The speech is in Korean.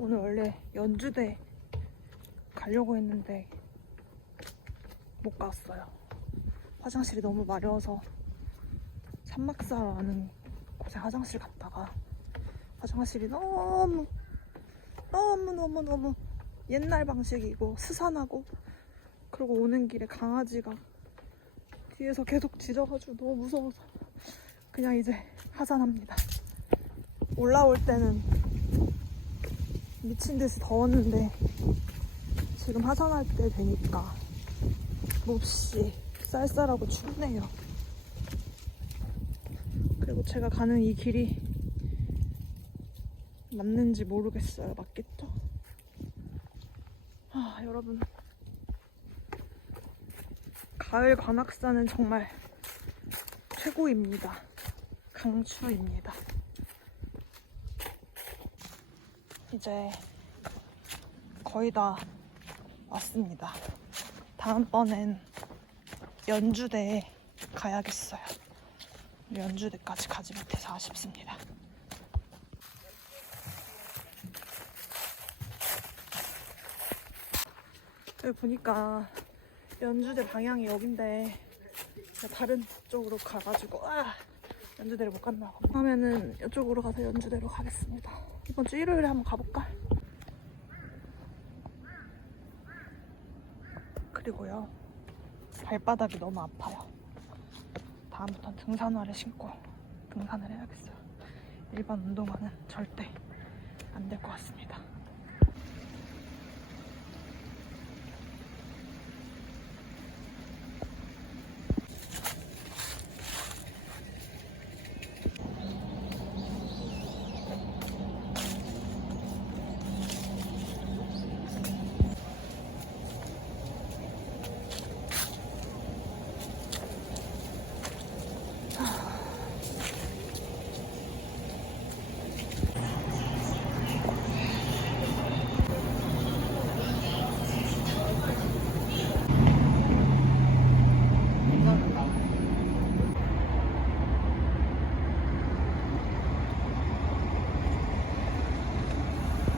오늘 원래 연주대 가려고 했는데 못 갔어요. 화장실이 너무 마려워서 산막사라는 곳에 화장실 갔다가 화장실이 너무 너무 너무 너무 옛날 방식이고 스산하고 그리고 오는 길에 강아지가 뒤에서 계속 짖어가지고 너무 무서워서 그냥 이제 하산합니다. 올라올 때는 미친 듯이 더웠는데 지금 하산할 때 되니까 몹시 쌀쌀하고 춥네요. 그리고 제가 가는 이 길이 맞는지 모르겠어요. 맞겠죠? 아, 여러분. 가을 관악산은 정말 최고입니다. 강추입니다. 이제 거의 다 왔습니다. 다음번엔 연주대에 가야겠어요. 연주대까지 가지 못해서 아쉽습니다. 여기 보니까 연주대 방향이 여긴데 다른 쪽으로 가가지고 아 연주대를 못 갔나 봐. 그러면은 이쪽으로 가서 연주대로 가겠습니다. 이번 주 일요일에 한번 가볼까? 그리고요 발바닥이 너무 아파요. 다음부턴 등산화를 신고 등산을 해야겠어요. 일반 운동화는 절대 안 될 것 같습니다.